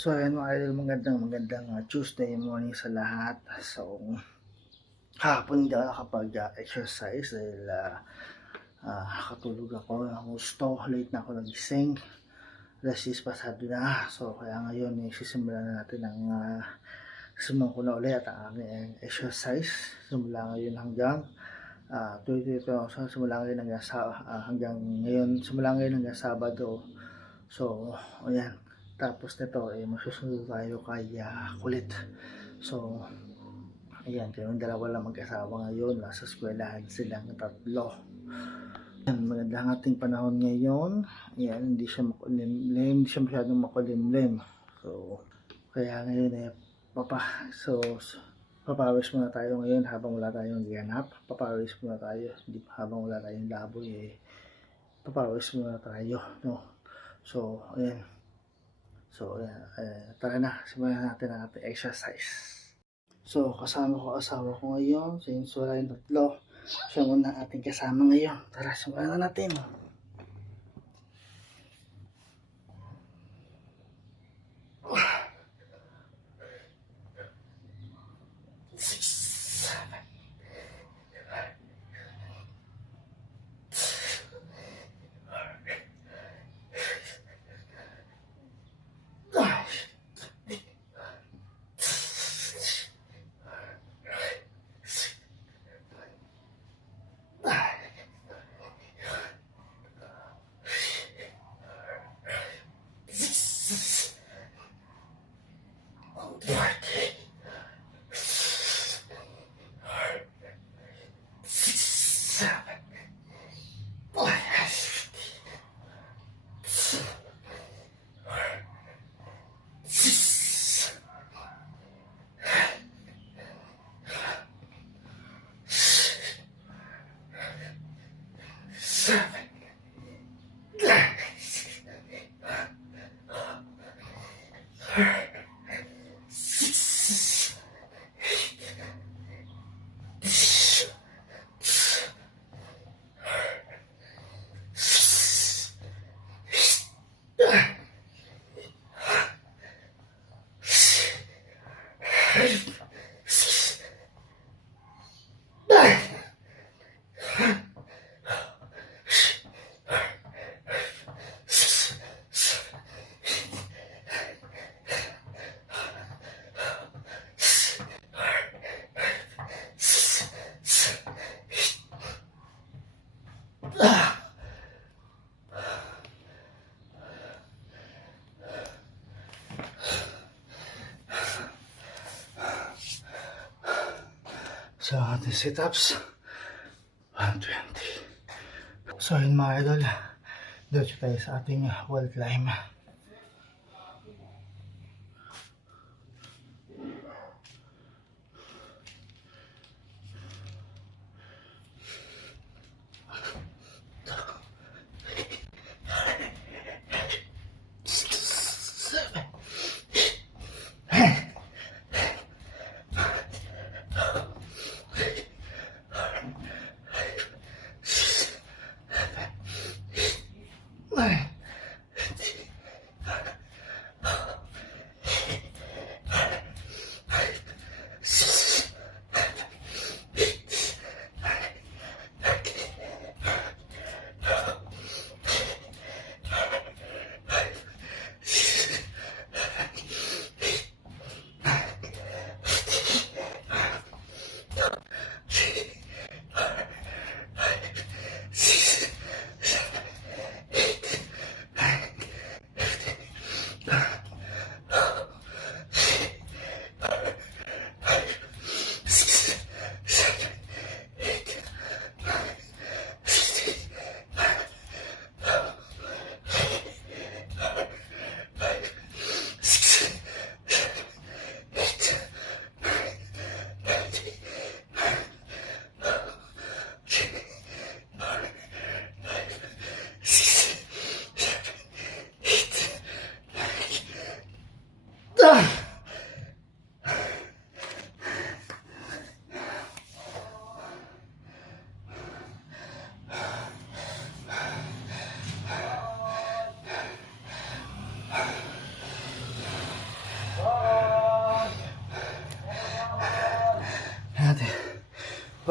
So ayan mga idol, magandang Tuesday morning sa lahat. So kahapon hindi ako nakapag-exercise dahil nakatulog ako ng gusto, late na ako nagising, alas 6 pasado na. So kaya ngayon sisimulan na natin ang simulan ko na ulit ang aking exercise simula ngayon hanggang tuloy-tuloy ito. So simula ngayon hanggang Sabado. So ayan, tapos nito masusunod tayo kay Kulit. So ayan, kayong dalawa lang mag-asawa ngayon, nasa eskwelahan silang tatlo. Ayan, maganda ang ating panahon ngayon. Ayan, hindi siya masyadong makulimlim. So kaya ngayon papawis muna tayo ngayon habang wala tayong ganap. Papawis muna tayo, habang wala tayong laboy papawis muna tayo, no? So ayan, tara na, simulan natin ang ating exercise. So kasama ko asawa ko ngayon, since wala yung tatlo, siya muna ating kasama ngayon. Tara, simulan na natin. So ating sit-ups 120. So yun mga idol, dito tayo sa ating wall climb.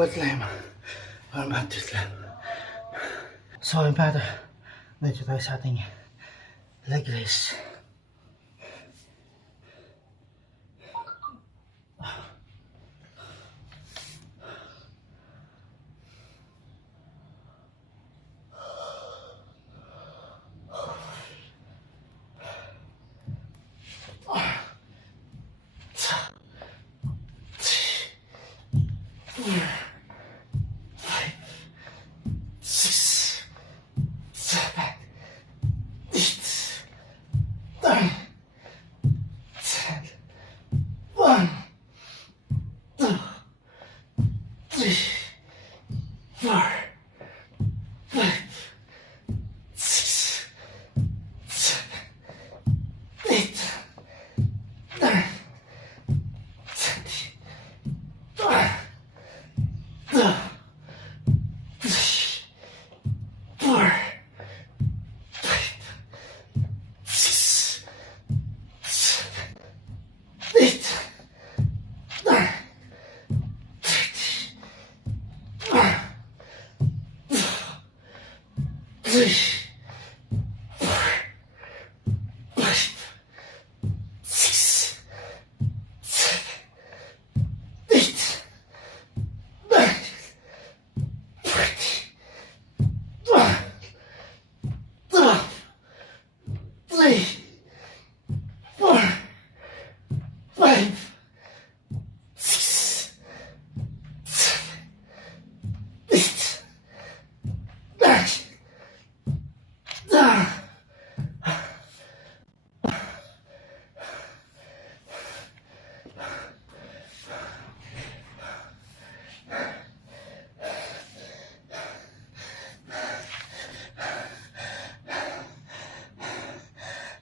What time? 1 lang. So, yung bata, medyo tayo sa ating leg raise.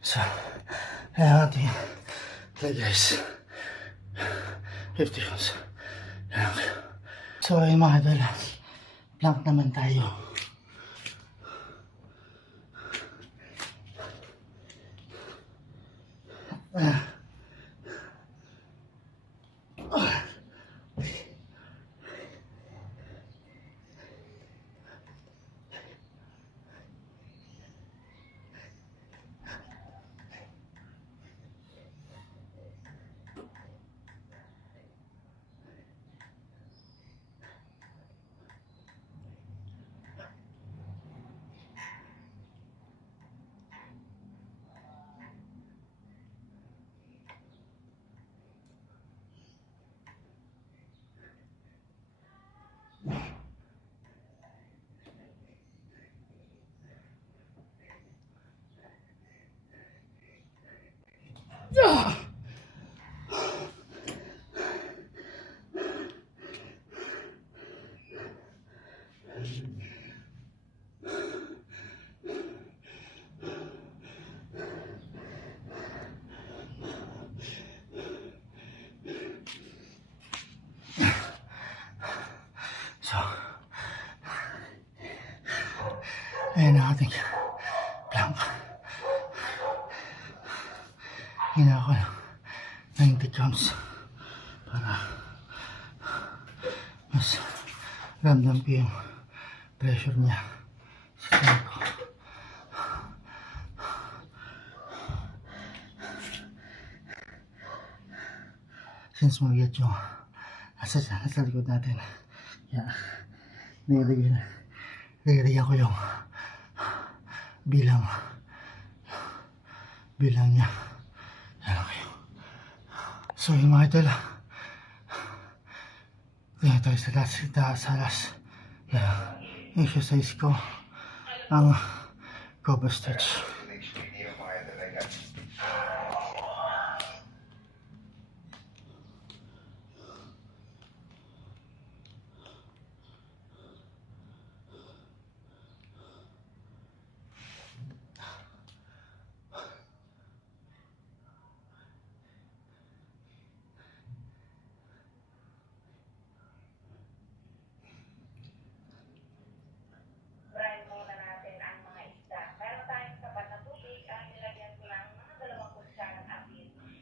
So, ayan natin leg raise. 50 pounds. Ayan. So, ayun mga idol, plank naman tayo. So, ayan ang ating plank. Hina ako ng 90 grams para mas ramdam ko yung pressure niya sa tiyan ko. Since mabigat yung nasa likod natin, yeah, nilagyan ko yung bilang niya. Yan kayo. So yung mga idol, ito sa last exercise ko, ang cover stretch.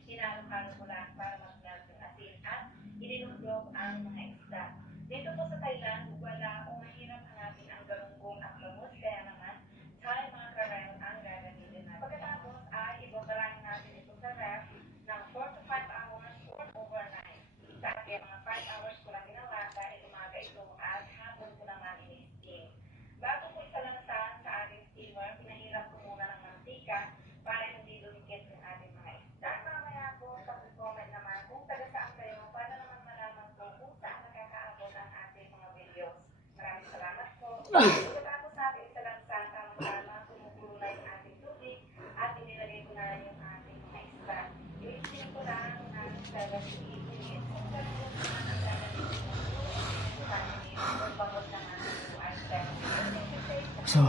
Hinalo-halo ko lang para mag-melt yung asin at ininuglog ang mga isda. Dito po sa Thailand, wala o mahirap hanapin ang galunggong at lumos, kaya naman tayo mga karel ang gagamitin natin. Pagkatapos ay ibabarahin natin ito sa ref ng 4 to 5 hours or overnight. Sa ating mga 5 hours ko lang ginawa dahil umaga ito at hapon ko naman ini-steam. Bago ko isalansan sa ating steamer, pinahirap ko muna ng mantika para hindi dumikit yung ating mga isda. Mamaya po, pag-comment naman kung taga saan kayo para naman malaman ko kung saan nakakaabot ang ating mga videos. Maraming salamat po. Pagkatapos natin isalansan, tama-tama, kumukulo na yung ating tubig at inilagay ko na yung ating mga isda. I-steam ko lang ng 7 to 8 minutes. Kung ganun naman ang lalagay ko kung bagos naman ito ay 7 minutes. So,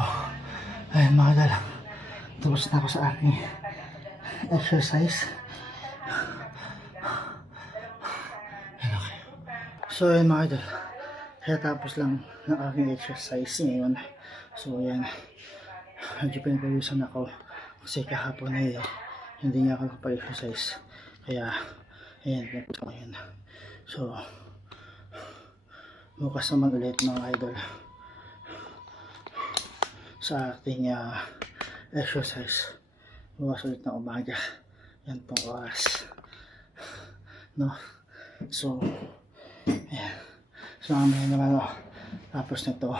ayun mga idol. Tapos na ako sa aking exercise. So, ayun mga idol. Kaya tapos lang ng aking exercise ngayon. So, ayan. Medyo pinapawisan ako. Kasi kahapon ay hindi nga ako nakapag-exercise. Kaya, ayan, pinapos ko ngayon. So, bukas naman ulit mga idol sa ating exercise. Bukas ulit na umaga. Yan pong oras. No? So, ayan. So, mamaya naman tapos nito,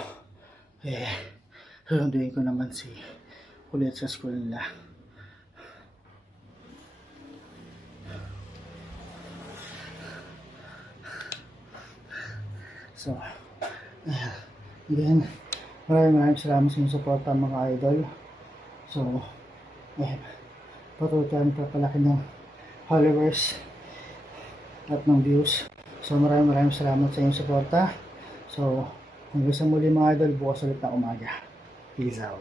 susunduin ko naman si ulit sa school nila. So, ayan. Again, maraming salamat sa inyong suporta mga idol. So, ayan. Patuloy tayong papalaki ng followers at ng views. So, maraming salamat sa inyong suporta. So, hanggang sa muli mga idol, bukas ulit na umaga. Peace out.